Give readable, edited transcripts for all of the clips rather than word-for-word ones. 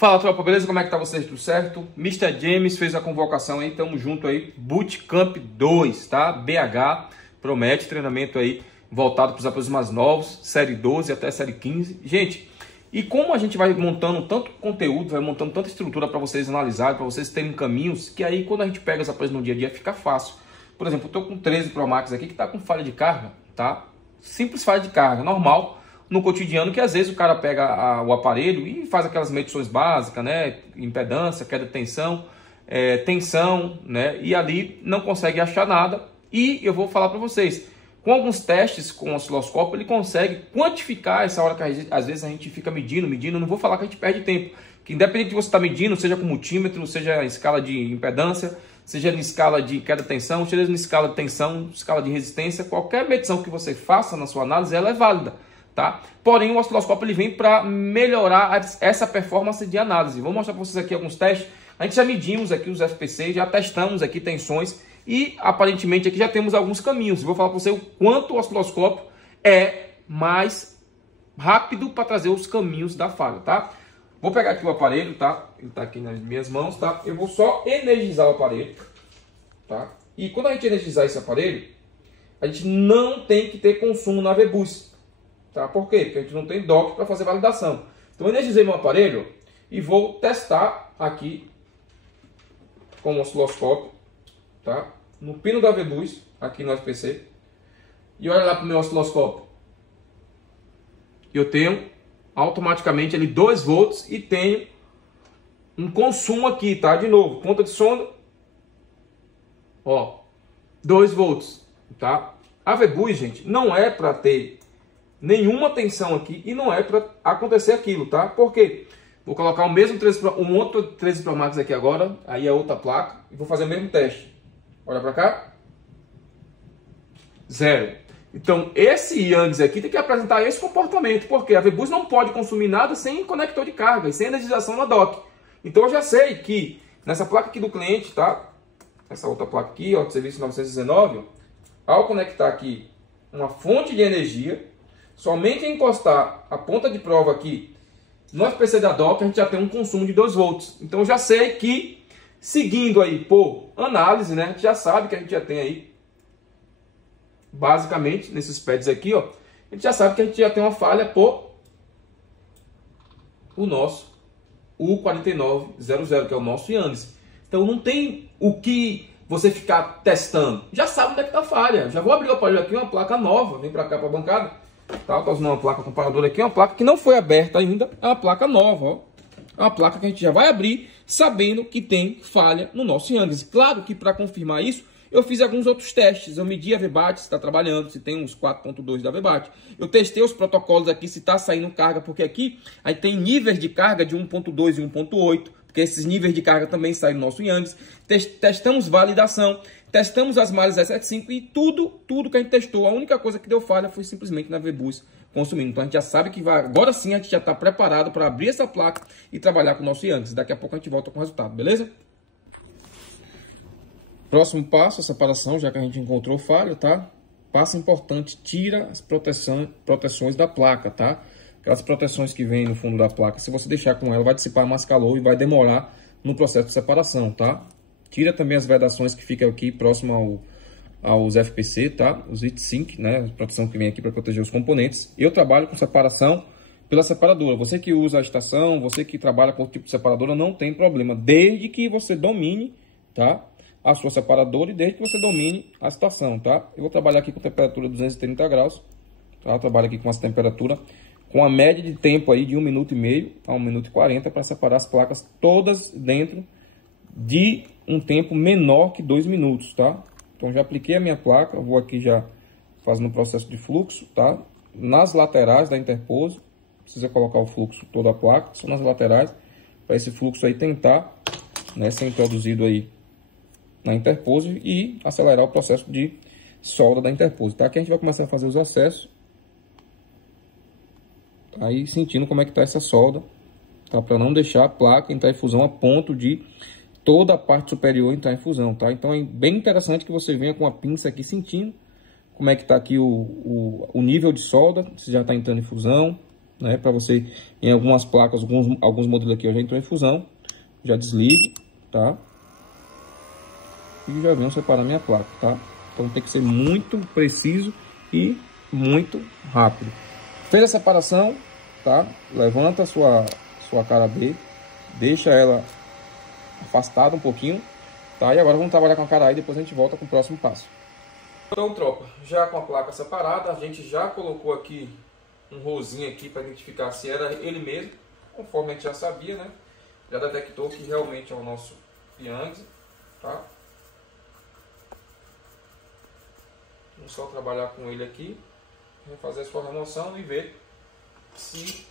Fala, tropa, beleza? Como é que tá vocês? Tudo certo? Mr. James fez a convocação aí, tamo junto aí, Bootcamp 2, tá? BH, promete treinamento aí voltado para os atletas mais novos, série 12 até série 15. Gente, e como a gente vai montando tanto conteúdo, vai montando tanta estrutura para vocês analisarem, para vocês terem caminhos, que aí quando a gente pega essa coisa no dia a dia fica fácil. Por exemplo, eu tô com 13 Pro Max aqui que tá com falha de carga, tá? Simples falha de carga, normal, no cotidiano, que às vezes o cara pega o aparelho e faz aquelas medições básicas, né? Impedância, queda de tensão, tensão, né? E ali não consegue achar nada. E eu vou falar para vocês, com alguns testes com o osciloscópio, ele consegue quantificar essa hora que às vezes a gente fica medindo. Não vou falar que a gente perde tempo, que independente de você estar medindo, seja com multímetro, seja em escala de impedância, seja em escala de queda de tensão, seja em escala de tensão, escala de resistência, qualquer medição que você faça na sua análise, ela é válida. Tá? Porém, o osciloscópio ele vem para melhorar essa performance de análise. Vou mostrar para vocês aqui alguns testes. A gente já medimos aqui os FPC, já testamos aqui tensões e aparentemente aqui já temos alguns caminhos. Vou falar para você o quanto o osciloscópio é mais rápido para trazer os caminhos da falha, tá? Vou pegar aqui o aparelho, tá? Ele está aqui nas minhas mãos, tá? Eu vou só energizar o aparelho, tá? E quando a gente energizar esse aparelho, a gente não tem que ter consumo na VBus. Tá? Por quê? Porque a gente não tem dock para fazer validação. Então eu energizei meu aparelho e vou testar aqui com o osciloscópio, tá? No pino da VBus, aqui no FPC. E olha lá para o meu osciloscópio. Eu tenho automaticamente ali 2 volts e tenho um consumo aqui, tá? De novo, ponta de sonda, ó, 2 volts, tá? A VBus, gente, não é para ter nenhuma tensão aqui e não é para acontecer aquilo, tá? Por quê? Vou colocar o mesmo um outro 13 Pro Max aqui agora, aí é outra placa, e vou fazer o mesmo teste. Olha para cá. 0. Então, esse Young's aqui tem que apresentar esse comportamento, porque a VBus não pode consumir nada sem conector de carga e sem energização na dock. Então, eu já sei que nessa placa aqui do cliente, tá? Essa outra placa aqui, ó, de serviço 919, ó, ao conectar aqui uma fonte de energia, somente encostar a ponta de prova aqui no FPC da dock, a gente já tem um consumo de 2 volts. Então, eu já sei que, seguindo aí por análise, né, a gente já sabe que a gente já tem aí, basicamente, nesses pads aqui, ó, a gente já sabe que a gente já tem uma falha por o nosso U4900, que é o nosso Young's. Então, não tem o que você ficar testando. Já sabe onde é que está a falha. Já vou abrir o aparelho aqui, uma placa nova, vem para cá para a bancada. Tá, tô usando uma placa comparadora aqui, uma placa que não foi aberta ainda, é uma placa nova, ó. É uma placa que a gente já vai abrir sabendo que tem falha no nosso Young's. Claro que para confirmar isso, eu fiz alguns outros testes. Eu medi a VBAT, se está trabalhando, se tem uns 4.2 da VBAT. Eu testei os protocolos aqui, se está saindo carga, porque aqui aí tem níveis de carga de 1.2 e 1.8, porque esses níveis de carga também saem no nosso Young's. Testamos validação. Testamos as malhas S75 e tudo que a gente testou, a única coisa que deu falha foi simplesmente na VBus consumindo. Então a gente já sabe que vai, agora sim a gente já está preparado para abrir essa placa e trabalhar com o nosso Young's. Daqui a pouco a gente volta com o resultado, beleza? Próximo passo, a separação, já que a gente encontrou falha, tá? Passo importante, tira as proteções da placa, tá? Aquelas proteções que vem no fundo da placa, se você deixar com ela, vai dissipar mais calor e vai demorar no processo de separação, tá? Tira também as vedações que ficam aqui próximo aos FPC, tá? Os heatsink, né? A proteção que vem aqui para proteger os componentes. Eu trabalho com separação pela separadora. Você que usa a estação, você que trabalha com o tipo de separadora, não tem problema. Desde que você domine, tá? A sua separadora e desde que você domine a estação, tá? Eu vou trabalhar aqui com temperatura 230 graus, tá? Eu trabalho aqui com essa temperatura, com a média de tempo aí de 1 minuto e meio a 1 minuto e 40 para separar as placas todas dentro de um tempo menor que 2 minutos, tá? Então já apliquei a minha placa, vou aqui já fazendo o processo de fluxo, tá? Nas laterais da interpose, precisa colocar o fluxo toda a placa, só nas laterais, para esse fluxo aí tentar, né, ser introduzido aí na interpose e acelerar o processo de solda da interpose, tá? Aqui a gente vai começar a fazer os acessos, aí sentindo como é que tá essa solda, tá? Para não deixar a placa entrar em fusão a ponto de toda a parte superior entrar em fusão, tá? Então é bem interessante que você venha com a pinça aqui sentindo como é que tá aqui o nível de solda, se já tá entrando em fusão, né? Para você, em algumas placas, alguns modelos aqui, ó, já entrou em fusão. Já desligo, tá? E já venho separar minha placa, tá? Então tem que ser muito preciso e muito rápido. Fez a separação, tá? Levanta a sua cara B, deixa ela afastada um pouquinho, tá? E agora vamos trabalhar com a cara A e depois a gente volta com o próximo passo. Então, tropa, já com a placa separada, a gente já colocou aqui um rosinho aqui para identificar se era ele mesmo, conforme a gente já sabia, né? Já detectou que realmente é o nosso Yangtze, tá? Vamos só trabalhar com ele aqui, fazer a sua remoção e ver se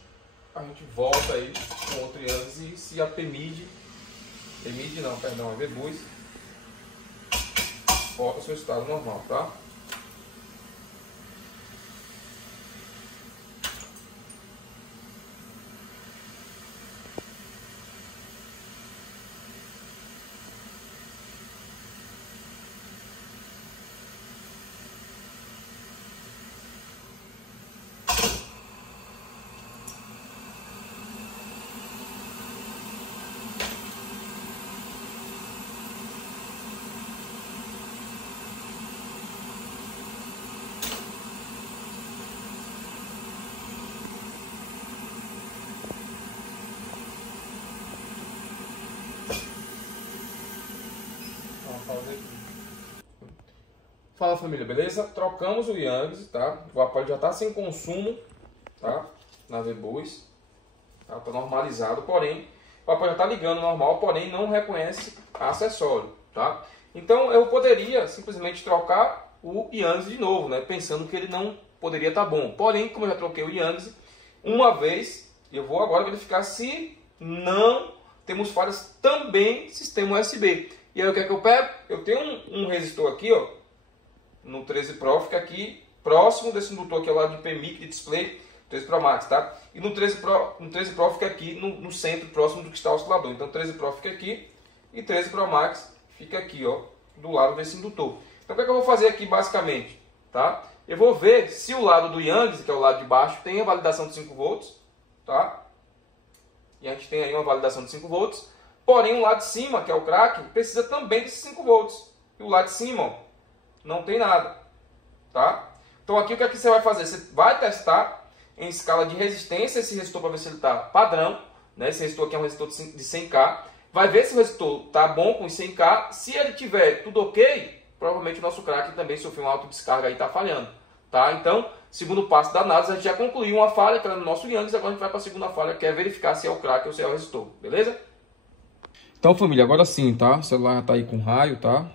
a gente volta aí com outro Yangtze e se a PEMID não, perdão, a VBUS volta ao seu estado normal, tá? Fala família, beleza? Trocamos o Yangtze, tá? O aparelho já está sem consumo, tá? Na VBUS, tá? Tá normalizado, porém o aparelho já está ligando normal, porém não reconhece acessório, tá? Então eu poderia simplesmente trocar o Yangtze de novo, né? Pensando que ele não poderia estar bom. Porém, como eu já troquei o Yangtze uma vez, eu vou agora verificar se não temos falhas também no sistema USB. E aí o que é que eu pego? Eu tenho um resistor aqui, ó, no 13 Pro, fica aqui próximo desse indutor aqui ao lado de PMIC de display 13 Pro Max, tá? E no 13 Pro fica aqui no centro, próximo do que está o oscilador. Então o 13 Pro fica aqui e 13 Pro Max fica aqui, ó, do lado desse indutor. Então o que é que eu vou fazer aqui basicamente, tá? Eu vou ver se o lado do Yangtze, que é o lado de baixo, tem a validação de 5 volts, tá? E a gente tem aí uma validação de 5 volts. Porém o lado de cima, que é o crack, precisa também desses 5 volts. E o lado de cima, ó, não tem nada, tá? Então aqui o que é que você vai fazer? Você vai testar em escala de resistência esse resistor para ver se ele está padrão, né? Esse resistor aqui é um resistor de 100K. Vai ver se o resistor está bom com os 100K. Se ele tiver tudo ok, provavelmente o nosso crack também sofreu uma autodescarga aí, está falhando, tá? Então, segundo passo da análise, a gente já concluiu uma falha que era no nosso Yangtze. Agora a gente vai para a segunda falha, que é verificar se é o crack ou se é o resistor, beleza? Então família, agora sim, tá? O celular já está aí com raio, tá?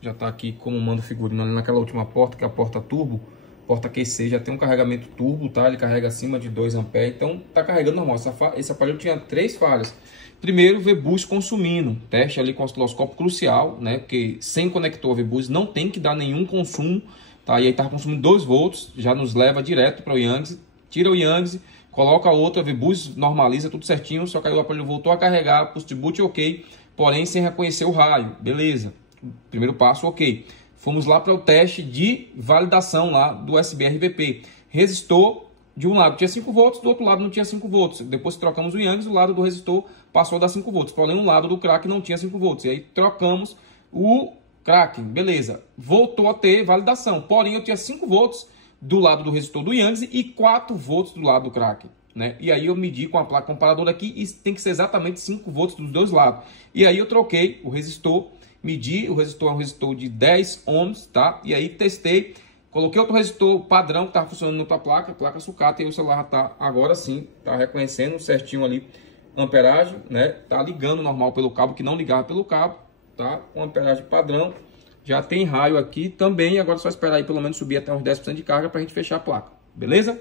Já está aqui como manda o figurino ali naquela última porta, que é a porta turbo, porta QC, já tem um carregamento turbo, tá? Ele carrega acima de 2 A, então tá carregando normal. Esse aparelho tinha 3 falhas. Primeiro, VBUS consumindo, teste ali com o osciloscópio crucial, né? Porque sem conector VBUS não tem que dar nenhum consumo, tá? E aí tá consumindo 2 volts, já nos leva direto para o Yangtze, tira o Yangtze, coloca a outra VBUS, normaliza tudo certinho, só que aí o aparelho voltou a carregar, post boot ok, porém sem reconhecer o raio, beleza. Primeiro passo, ok. Fomos lá para o teste de validação lá do USB RVP. Resistor, de um lado tinha 5 volts, do outro lado não tinha 5 volts. Depois que trocamos o Yangtze, o lado do resistor passou a dar 5 volts. Porém, um lado do crack não tinha 5 volts. E aí trocamos o crack, beleza. Voltou a ter validação. Porém, eu tinha 5 volts do lado do resistor do Yangtze e 4 volts do lado do crack, né? E aí eu medi com a placa comparadora aqui e tem que ser exatamente 5 volts dos dois lados. E aí eu troquei o resistor, medi, o resistor é um resistor de 10 ohms, tá? E aí testei, coloquei outro resistor padrão que estava funcionando na outra placa, placa sucata, e o celular tá agora sim, tá reconhecendo certinho ali amperagem, né? Tá ligando normal pelo cabo, que não ligava pelo cabo, tá? Com amperagem padrão. Já tem raio aqui também, agora é só esperar aí pelo menos subir até uns 10% de carga para a gente fechar a placa, beleza?